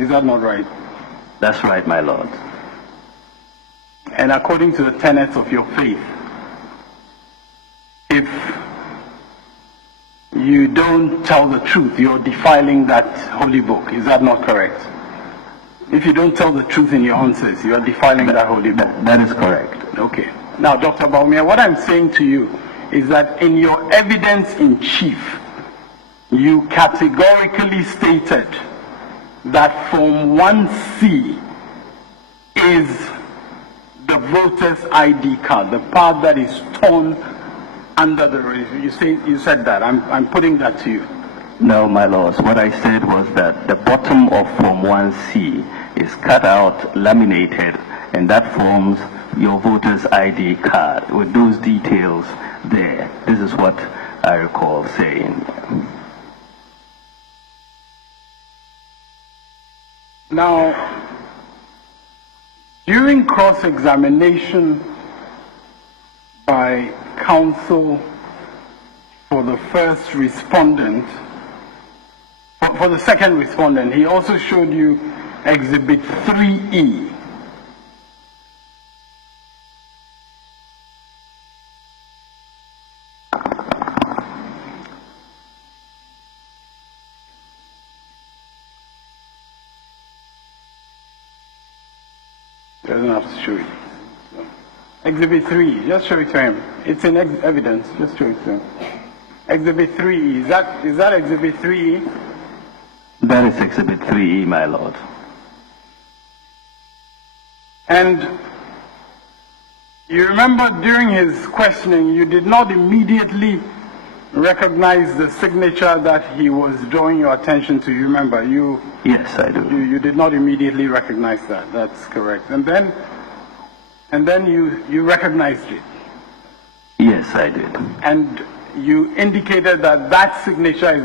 Is that not right? That's right, my lord. And according to the tenets of your faith, if you don't tell the truth, you're defiling that holy book. Is that not correct? If you don't tell the truth in your answers, you are defiling that holy book. That is correct. Okay. Now, Dr. Bawumia, what I'm saying to you is that in your evidence in chief, you categorically stated that Form 1C is the voter's ID card, the part that is torn under the you said that. I'm putting that to you. No, my lords. What I said was that the bottom of Form 1C is cut out, laminated, and that forms your voter's ID card with those details there. This is what I recall saying. Now, during cross-examination by counsel for the first respondent, for the second respondent, he also showed you Exhibit 3E. Doesn't have to show it. So, Exhibit 3, just show it to him. It's in evidence, just show it to him. Exhibit 3E, is that Exhibit 3E? That is Exhibit 3E, my lord. And you remember during his questioning, you did not immediately recognize the signature that he was drawing your attention to. You remember? Yes, I do. You did not immediately recognize that. That's correct. And then you recognized it. Yes, I did. And you indicated that that signature is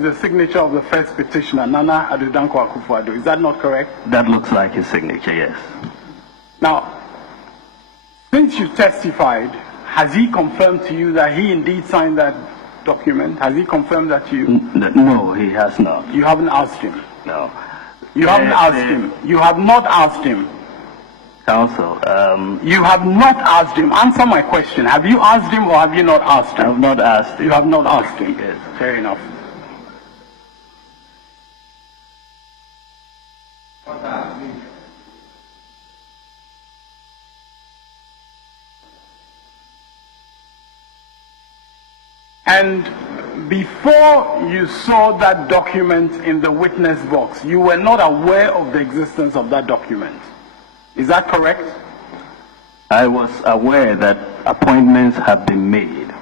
the signature of the first petitioner, Nana Addo Dankwa Akufo-Addo. Is that not correct? That looks like his signature, yes. Now, since you testified, has he confirmed to you that he indeed signed that document? Has he confirmed that to you? No, he has not. You haven't asked him? No. You haven't asked him? You have not asked him? Counsel, you have not asked him. Answer my question. Have you asked him or have you not asked him? I have not asked him. You have not asked him? Yes. Fair enough. And before you saw that document in the witness box, you were not aware of the existence of that document. Is that correct? I was aware that appointments have been made,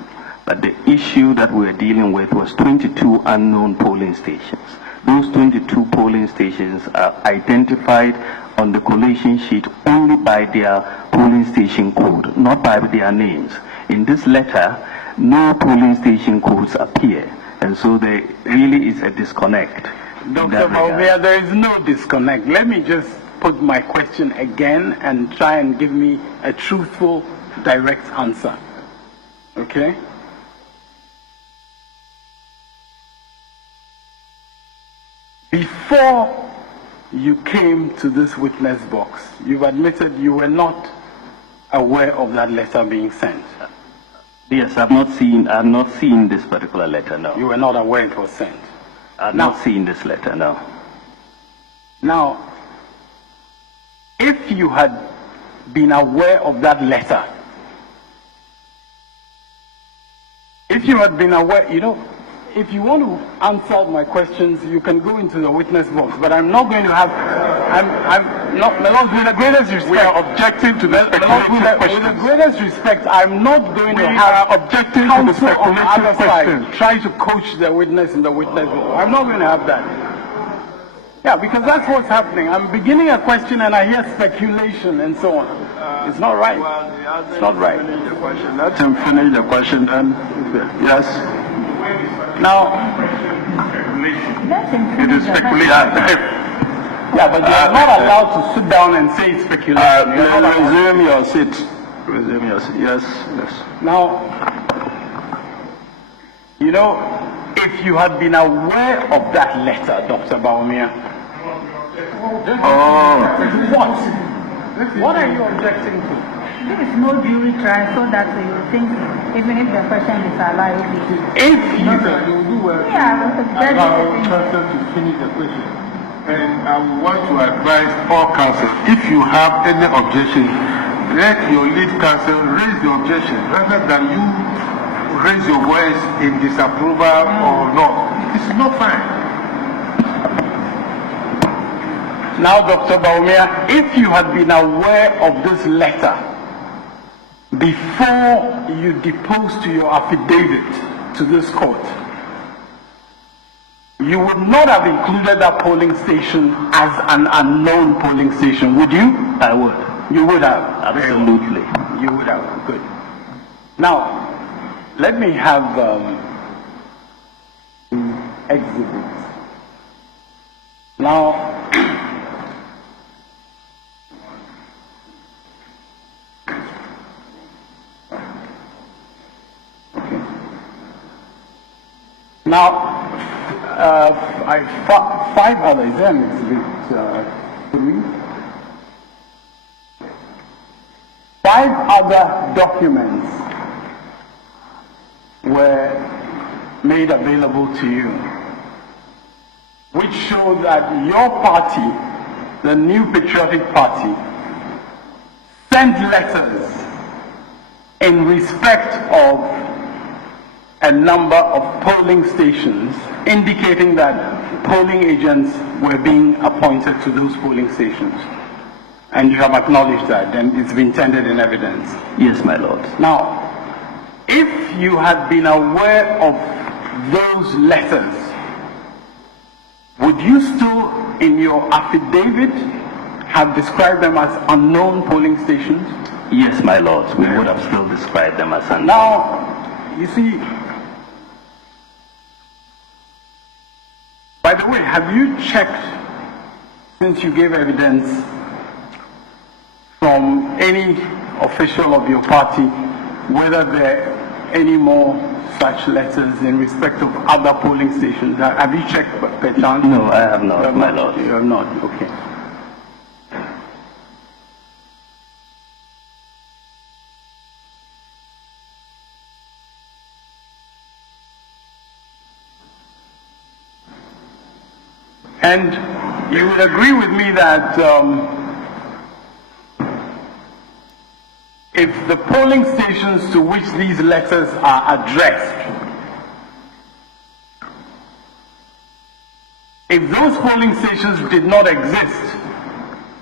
but the issue that we were dealing with was 22 unknown polling stations. Those 22 polling stations are identified on the collation sheet only by their polling station code, not by their names. In this letter, no polling station codes appear, and so there really is a disconnect. Dr. Bawumia, there is no disconnect. Let me just put my question again and try and give me a truthful, direct answer. Okay? Before you came to this witness box, you've admitted you were not aware of that letter being sent. Yes, I've not seen this particular letter, no. You were not aware it was sent. I've not seen this letter, no. Now, if you had been aware of that letter, if you had been aware, if you want to answer my questions, you can go into the witness box, but I'm not going to have, with the greatest respect, we are objecting to the speculative questions. With the greatest respect, I'm not going to have objecting to the speculative questions. Try to coach the witness in the witness box. I'm not going to have that. Yeah, because that's what's happening. I'm beginning a question and I hear speculation and so on. It's not right. It's not right. Let him finish the question then. Yes. Now, it is speculation. Yeah, but you are not allowed to sit down and say it's speculation. Resume your seat. Resume your seat. Yes, yes. Now, if you had been aware of that letter, Dr. Bawumia, What are you objecting to? There is no jury trial, so that you think even if the question is allowed, If you You do well. yeah, Allow counsel to finish the question. And I want to advise all counsel, if you have any objection, let your lead counsel raise the objection rather than you raise your voice in disapproval or not. It's not fine. Now, Dr. Bawumia, if you had been aware of this letter before you deposed to your affidavit to this court, you would not have included that polling station as an unknown polling station, would you? I would. You would have. Absolutely. You would have. Good. Now, let me have exhibits. Now, now, five others. Is there an exhibit 3? 5 other documents were made available to you, which show that your party, the New Patriotic Party, sent letters in respect of a number of polling stations indicating that polling agents were being appointed to those polling stations. And you have acknowledged that, and it's been tendered in evidence. Yes, my lord. Now, if you had been aware of those letters, would you still, in your affidavit, have described them as unknown polling stations? Yes, my lord. We would have still described them as unknown. Now, you see, by the way, have you checked, since you gave evidence, from any official of your party whether there are any more such letters in respect of other polling stations? Have you checked per chance? No, I have not, my lord. You have not, okay. And you would agree with me that if the polling stations to which these letters are addressed, if those polling stations did not exist,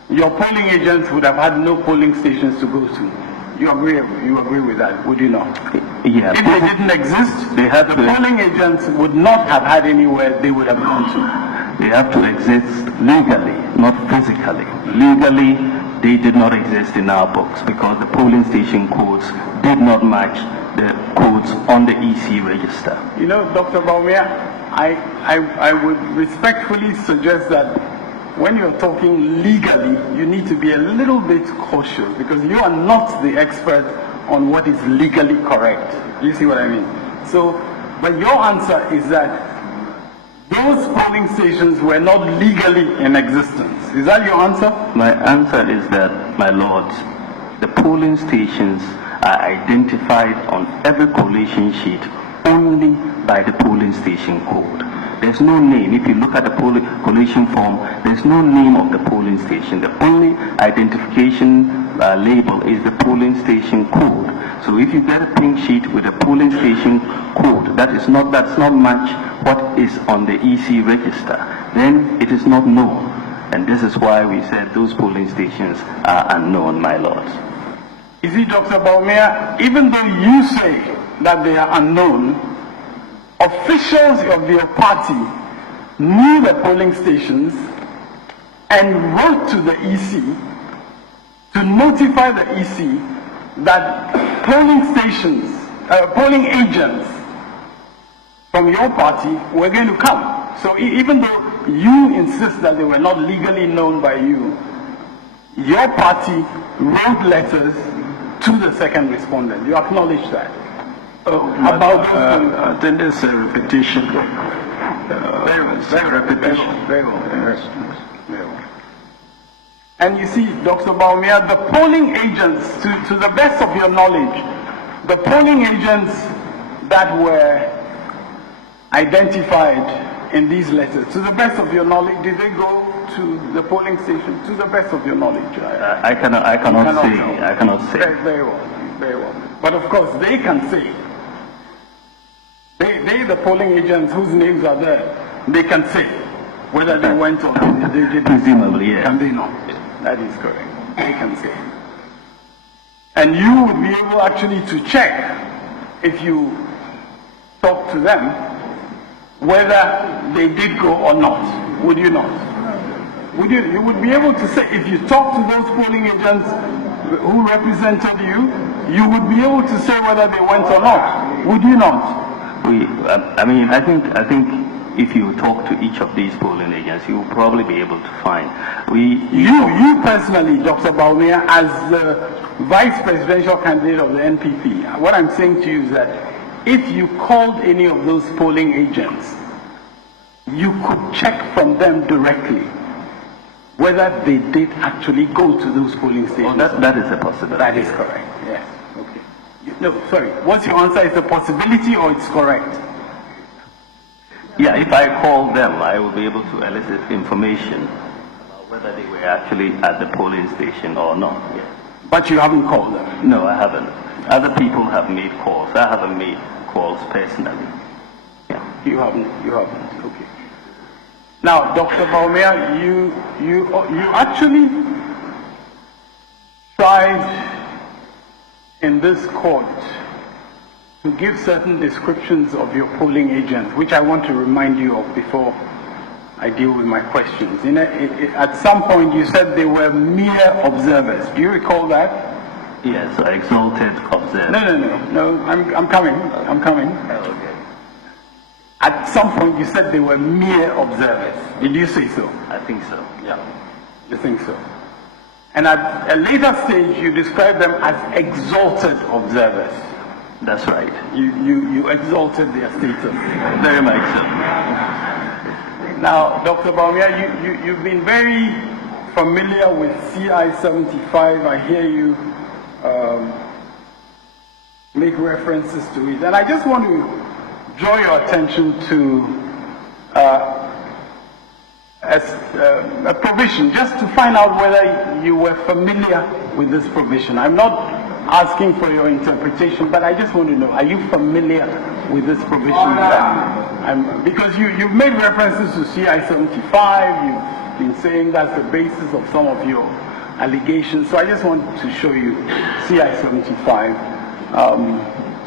your polling agents would have had no polling stations to go to. You agree with that, would you not? Yeah. If they didn't exist, They had the to- polling agents would not have had anywhere they would have gone to. They have to exist legally, not physically. Legally, they did not exist in our books because the polling station codes did not match the codes on the EC register. You know, Dr. Bawumia, I would respectfully suggest that when you're talking legally, you need to be a little bit cautious because you are not the expert on what is legally correct. You see what I mean? So, but your answer is that those polling stations were not legally in existence. Is that your answer? My answer is that, my lords, the polling stations are identified on every collation sheet only by the polling station code. There's no name. If you look at the collation form, there's no name of the polling station. The only identification label is the polling station code. So if you get a pink sheet with a polling station code that's not match what is on the EC register, then it is not known. And this is why we said those polling stations are unknown, my lords. You see, Dr. Bawumia, even though you say that they are unknown, officials of your party knew the polling stations and wrote to the EC to notify the EC that polling agents from your party were going to come. So even though you insist that they were not legally known by you, your party wrote letters to the second respondent. You acknowledge that? About those I think it's a repetition. very well. Repetition. Very well. Yes. And you see, Dr. Bawumia, the polling agents, to the best of your knowledge, the polling agents that were identified in these letters, to the best of your knowledge, did they go to the polling station? To the best of your knowledge? I cannot say. know. I cannot say. Very well, very well. But of course, they can say. They, the polling agents whose names are there, they can say whether they went or they didn't. Presumably, yes. Can they not? That is correct. They can say. And you would be able actually to check, if you talk to them, whether they did go or not. Would you not? Would you? You would be able to say, if you talk to those polling agents who represented you, you would be able to say whether they went or not. Would you not? I think if you talk to each of these polling agents, you will probably be able to find. You personally, Dr. Bawumia, as the vice presidential candidate of the NPP, what I'm saying to you is that if you called any of those polling agents, you could check from them directly whether they did actually go to those polling stations. That is a possibility. That is correct, yes. Okay. No, sorry. What's your answer? Is a possibility or it's correct? Yeah, if I call them, I will be able to elicit information about whether they were actually at the polling station or not. Yes. But you haven't called them? No, I haven't. Other people have made calls. I haven't made calls personally. Yeah. You haven't. Okay. Now, Dr. Bawumia, you actually tried in this court to give certain descriptions of your polling agents, which I want to remind you of before I deal with my questions. At some point, you said they were mere observers. Do you recall that? Yes, I exalted observer. No. I'm coming. Okay. At some point, you said they were mere observers. Did you say so? I think so. Yeah. You think so? And at a later stage, you described them as exalted observers. That's right. You exalted their status. Very much so. Now, Dr. Bawumia, you've been very familiar with CI 75. I hear you make references to it. And I just want to draw your attention to a provision, just to find out whether you were familiar with this provision. I'm not asking for your interpretation, but I just want to know, are you familiar with this provision? Because you've made references to CI 75, you've been saying that's the basis of some of your allegations, so I just want to show you CI 75,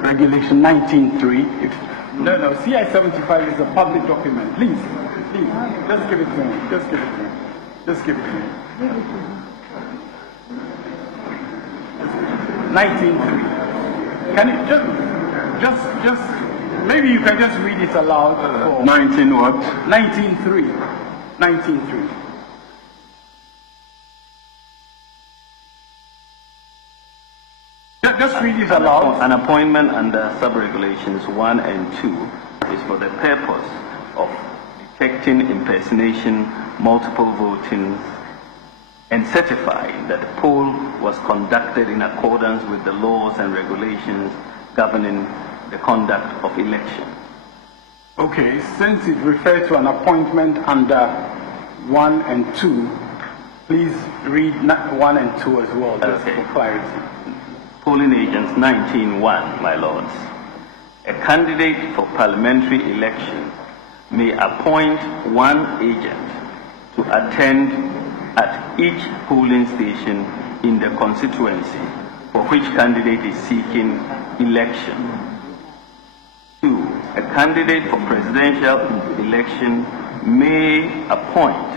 Regulation 19.3. No, CI 75 is a public document. Please, just give it to me. Just give it to me. 19.3. Can you just maybe you can just read it aloud. 19 what? 19.3. 19.3. Just read it aloud. An appointment under sub-regulations 1 and 2 is for the purpose of detecting impersonation, multiple voting, and certifying that the poll was conducted in accordance with the laws and regulations governing the conduct of election. Okay, since it refers to an appointment under 1 and 2, please read 1 and 2 as well, just for clarity. Polling agents 19.1, my lords. A candidate for parliamentary election may appoint one agent to attend at each polling station in the constituency for which candidate is seeking election. 2. A candidate for presidential election may appoint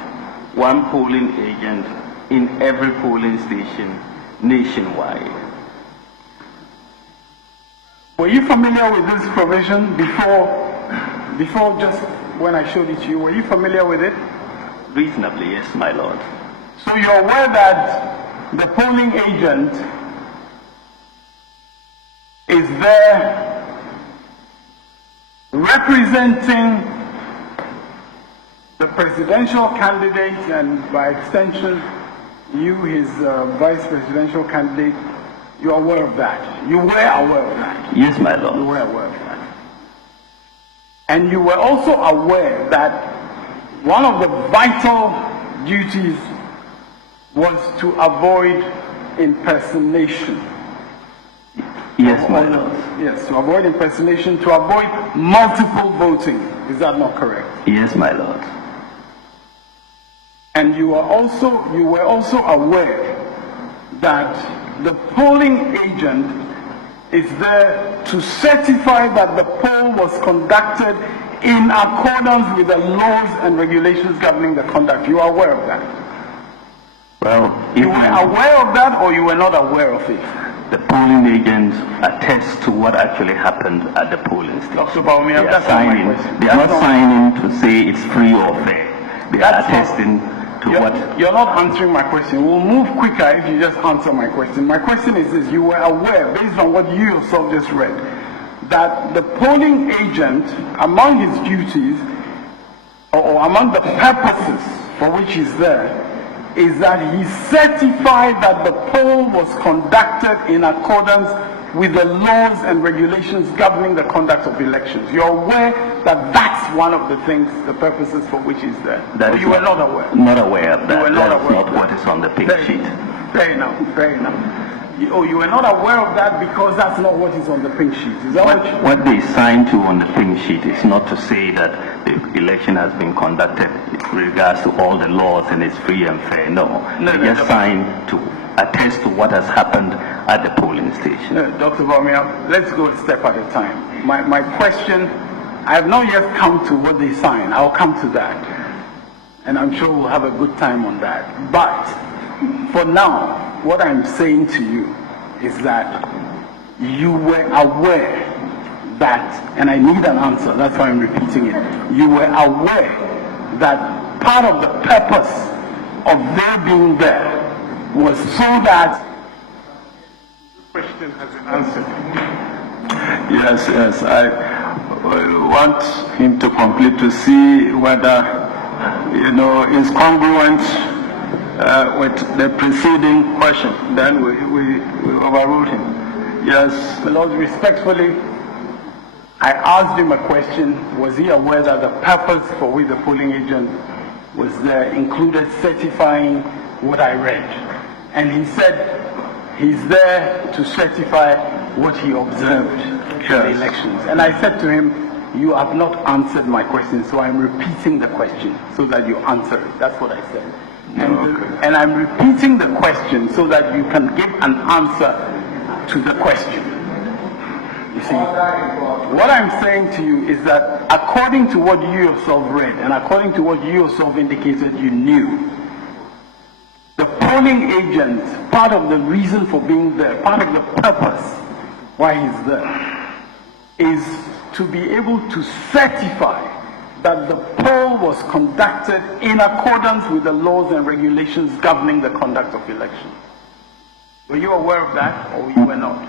one polling agent in every polling station nationwide. Were you familiar with this provision before just when I showed it to you? Were you familiar with it? Reasonably, yes, my lord. So you're aware that the polling agent is there representing the presidential candidate and by extension you, his vice presidential candidate, you're aware of that. You were aware of that. Yes, my You lord. were aware of that. And you were also aware that one of the vital duties was to avoid impersonation. Yes, my lord. Yes, to avoid impersonation, to avoid multiple voting. Is that not correct? Yes, my lord. And you were also aware that the polling agent is there to certify that the poll was conducted in accordance with the laws and regulations governing the conduct. You are aware of that? Well, if You were aware of that, or you were not aware of it? the polling agents attest to what actually happened at the polling station. Dr. Bawumia, They are that's not my signing. question. They are not That's signing to say it's free or fair. They are That's not- attesting to what. You're not answering my question. We'll move quicker if you just answer my question. My question is this: you were aware, based on what you yourself just read, that the polling agent, among his duties, or among the purposes for which he's there, is that he certified that the poll was conducted in accordance with the laws and regulations governing the conduct of elections. You're aware that that's one of the things, the purposes for which he's there. That Or is you were not aware? Not aware of that. You were not That's aware not of what that. is on the pink sheet. Fair enough, fair enough. You were not aware of that because that's not what is on the pink sheet. Is that what you... What they signed to on the pink sheet is not to say that the election has been conducted with regards to all the laws and it's free and fair. No, they just signed to attest to what has happened at the polling station. No, Dr. Bawumia, let's go a step at a time. My question, I have not yet come to what they signed. I'll come to that. And I'm sure we'll have a good time on that. But for now, what I'm saying to you is that you were aware that, and I need an answer, that's why I'm repeating it. You were aware that part of the purpose of their being there was so that Question has been answered. Yes, I want him to complete to see whether, is congruent with the preceding question. Then we overruled him. Yes. My Lord, respectfully, I asked him a question. Was he aware that the purpose for which the polling agent was there included certifying what I read? And he said he's there to certify what he observed in the elections. And I said to him, you have not answered my question, so I'm repeating the question so that you answer it. That's what I said. And I'm repeating the question so that you can give an answer to the question. You see, what I'm saying to you is that according to what you yourself read and according to what you yourself indicated you knew, the polling agent, part of the reason for being there, part of the purpose why he's there, is to be able to certify that the poll was conducted in accordance with the laws and regulations governing the conduct of elections. Were you aware of that, or you were not?